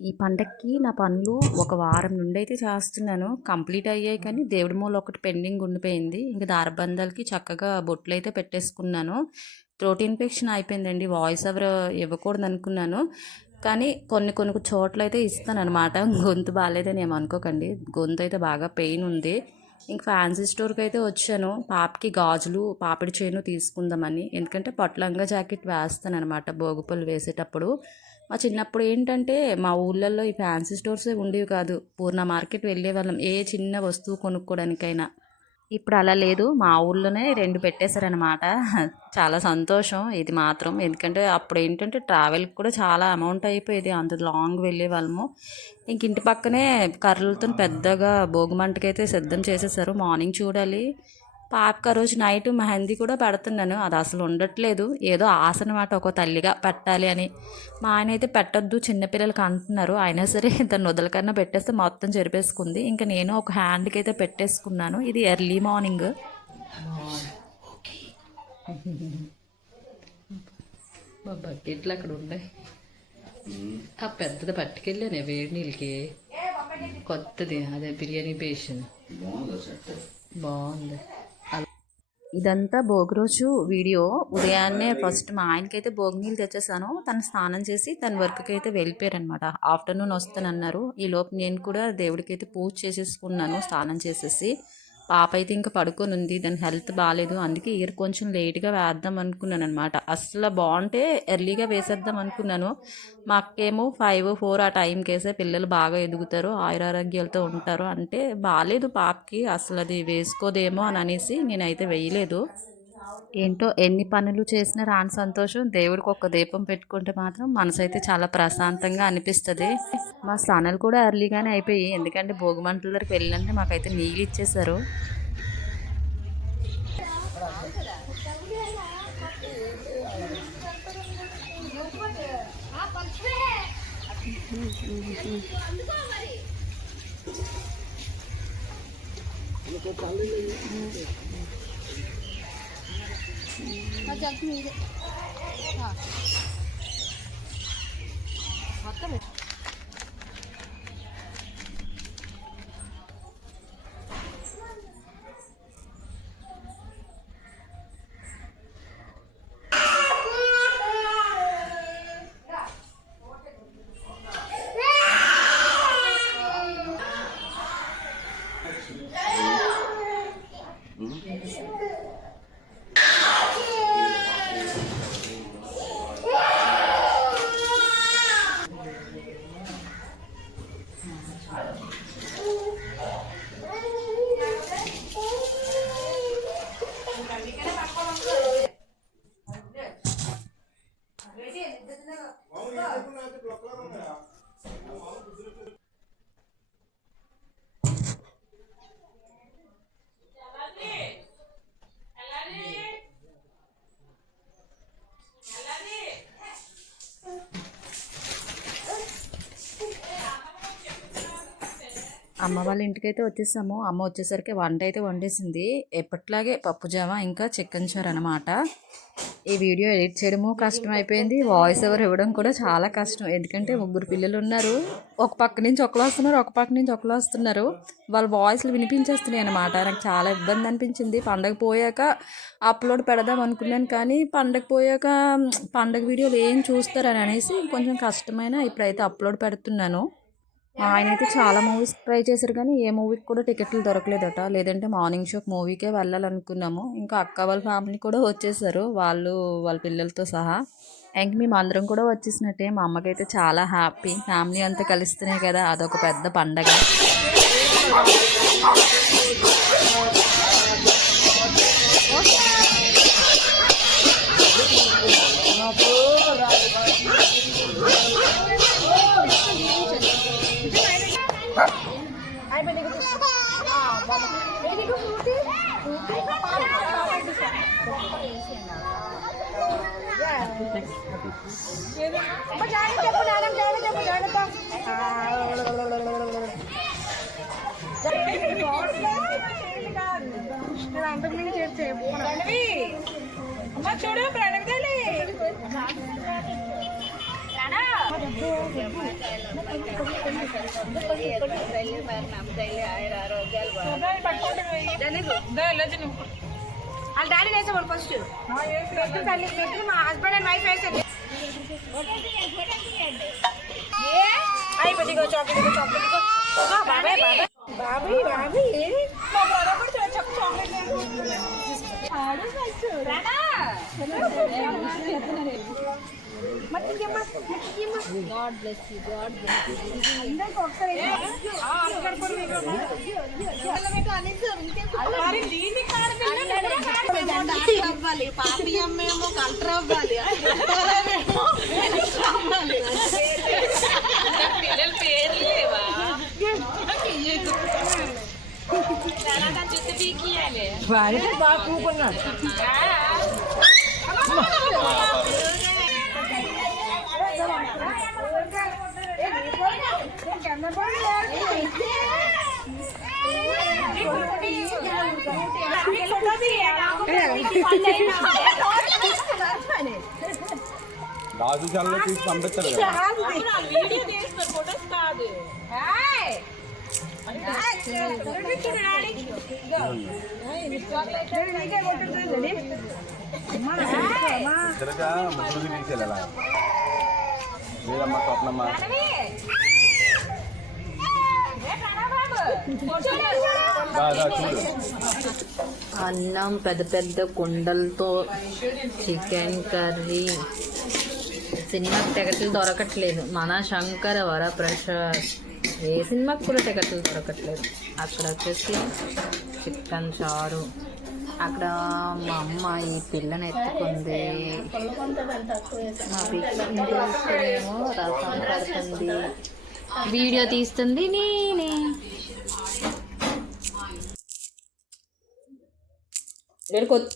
ఈ పండక్కి నా పనులు ఒక వారం నుండి అయితే చేస్తున్నాను. కంప్లీట్ అయ్యాయి కానీ దేవుడి మూల ఒకటి పెండింగ్ ఉండిపోయింది. ఇంకా దారబంధాలకి చక్కగా బొట్లు అయితే పెట్టేసుకున్నాను. థ్రోట్ ఇన్ఫెక్షన్ అయిపోయిందండి. వాయిస్ ఎవర్ ఇవ్వకూడదు అనుకున్నాను. కానీ కొన్ని కొన్ని చోట్ల అయితే ఇస్తాను అనమాట గొంతు బాగాలేదని ఏమనుకోకండి. అనుకోకండి గొంతు అయితే బాగా పెయిన్ ఉంది. ఇంక ఫ్యాన్సీ స్టోర్కి అయితే వచ్చాను. పాపకి గాజులు పాపిడి చేను తీసుకుందామని. ఎందుకంటే పట్లంగా జాకెట్ వేస్తానమాట అనమాట భోగిపళ్ళు వేసేటప్పుడు. మా చిన్నప్పుడు ఏంటంటే మా ఊళ్ళల్లో ఈ ఫ్యాన్సీ స్టోర్స్ ఉండేవి కాదు. పూర్ణ మార్కెట్ వెళ్ళే వాళ్ళం ఏ చిన్న వస్తువు కొనుక్కోవడానికైనా ఇప్పుడు అలా లేదు. మా ఊళ్ళోనే రెండు పెట్టేశారనమాట చాలా సంతోషం. ఇది మాత్రం. ఎందుకంటే అప్పుడు ఏంటంటే ట్రావెల్కి కూడా చాలా అమౌంట్ అయిపోయేది. అంత లాంగ్ వెళ్ళే వాళ్ళము ఇంక ఇంటి పక్కనే కర్రలతో పెద్దగా భోగిమంటకైతే సిద్ధం చేసేసారు. మార్నింగ్ చూడాలి. పాపకు రోజు నైట్ మెహందీ కూడా పెడుతున్నాను. అది అసలు ఉండట్లేదు. ఏదో ఆశ అనమాట ఒక తల్లిగా పెట్టాలి అని. మా ఆయన అయితే పెట్టొద్దు చిన్నపిల్లలకి అంటున్నారు. అయినా సరే దాన్ని వదలకన్నా పెట్టేస్తే మొత్తం చెరిపేసుకుంది ఇంకా నేను ఒక హ్యాండ్కి అయితే పెట్టేసుకున్నాను. ఇది ఎర్లీ మార్నింగ్ బకెట్లు అక్కడ ఉన్నాయి. ఆ పెద్దది పట్టుకెళ్ళాను వేడి నీళ్ళకి. కొత్తది అదే బిర్యానీ బేషన్. బాగుంది. ఇదంతా భోగి రోజు వీడియో. ఉదయాన్నే ఫస్ట్ మా ఆయనకైతే భోగి నీళ్ళు తెచ్చేసాను. తను స్నానం చేసి తన వర్క్కి అయితే వెళ్ళిపోయారనమాట ఆఫ్టర్నూన్ వస్తానన్నారు. ఈ లోపు నేను కూడా దేవుడికైతే పూజ చేసేసుకున్నాను స్నానం చేసేసి. పాప అయితే ఇంకా పడుకొని ఉంది దాని హెల్త్ బాగాలేదు అందుకే ఇయర్ కొంచెం లేట్గా వేద్దాం అనుకున్నాను అనమాట అసలు బాగుంటే ఎర్లీగా వేసేద్దాం అనుకున్నాను. మా అక్కేమో ఫైవ్ ఫోర్ ఆ టైంకి వేసే పిల్లలు బాగా ఎదుగుతారు ఆయురారోగ్యాలతో ఉంటారు. అంటే బాగాలేదు పాపకి అసలు అది వేసుకోదేమో అని అనేసి నేనైతే వేయలేదు. ఏంటో ఎన్ని పనులు చేసినా రాని సంతోషం. దేవుడికి ఒక్క దీపం పెట్టుకుంటే మాత్రం మనసు అయితే చాలా ప్రశాంతంగా అనిపిస్తుంది. మా స్నానాలు కూడా ఎర్లీగానే అయిపోయి ఎందుకంటే భోగిమంటల దగ్గరికి వెళ్ళినంటే మాకైతే నీళ్ళు 大家注意一下。啊。అమ్మ వాళ్ళ ఇంటికైతే వచ్చేసాము. అమ్మ వచ్చేసరికి వంట అయితే వండేసింది. ఎప్పట్లాగే పప్పు జామ ఇంకా చికెన్ చారు అనమాట ఈ వీడియో ఎడిట్ చేయడము కష్టం అయిపోయింది. వాయిస్ ఓవర్ ఇవ్వడం కూడా చాలా కష్టం. ఎందుకంటే ముగ్గురు పిల్లలు ఉన్నారు. ఒక పక్క నుంచి ఒకరు వస్తున్నారు ఒక పక్క నుంచి ఒకరు వస్తున్నారు. వాళ్ళ వాయిస్లు వినిపించేస్తున్నాయి అనమాట నాకు చాలా ఇబ్బంది అనిపించింది. పండగ పోయాక అప్లోడ్ పెడదాం అనుకున్నాను కానీ పండగ పోయాక పండగ వీడియోలు ఏం చూస్తారని అనేసి కొంచెం కష్టమైన ఇప్పుడైతే అప్లోడ్ పెడుతున్నాను. ఆయన అయితే చాలా మూవీస్ ట్రై చేశారు కానీ ఏ మూవీకి కూడా టికెట్లు దొరకలేదట. లేదంటే మార్నింగ్ షోకి మూవీకే వెళ్ళాలనుకున్నాము. ఇంకా అక్క వాళ్ళ ఫ్యామిలీ కూడా వచ్చేసారు. వాళ్ళు వాళ్ళ పిల్లలతో సహా. ఇంక మేము అందరం కూడా వచ్చేసినట్టే. మా అమ్మకైతే చాలా హ్యాపీ ఫ్యామిలీ అంతా కలిస్తేనే కదా అదొక పెద్ద పండగ. చెప్పు నాన్న చెప్పు జాగ్రత్త అమ్మ చూడు ప్రణవి తల్లి వాళ్ళ డాడీ వేసాడు ఫస్ట్ తల్లి పెట్టి మా హస్బెండ్ అండ్ వైఫ్ వేసాడు అయిపోయింది ఇగో చాక్లెట్ ఇగో చాక్లెట్ ఇగో ఇగో బాబాయ్ బాబాయ్ బాబాయ్ బాబాయ్ మా brother కూడా చూడ చాక్- చాక్లెట్ పాపి అమ్మేమో కలెక్టర్ అవ్వాలి పిల్లల పేర్లు లేవా జుట్టు పీకియాలి బాగా కూకున్నాడు రాజు చాలా తీసి పంపిస్తారు కదా వీడియో తీస్తారు ఫొటోస్ కాదు ఇద్దరుగా ముగ్గురు తీసేయాలి లేదమ్మా స్వప్నమ్మ దా, దా, చూడు అన్నం పెద్ద పెద్ద కుండలతో చికెన్ కర్రీ. సినిమాకి టికెట్లు దొరకట్లేదు. మన శంకర వరప్రసాద్ ఏ సినిమాకి కూడా టికెట్లు దొరకట్లేదు. అక్కడ వచ్చేసి చికెన్ చారు. అక్కడ మా అమ్మ ఈ పిల్లని ఎత్తుకుంది. మా పిల్లేమో రసం పడుతుంది. వీడియో తీస్తుంది నేనే. ¿Verdad?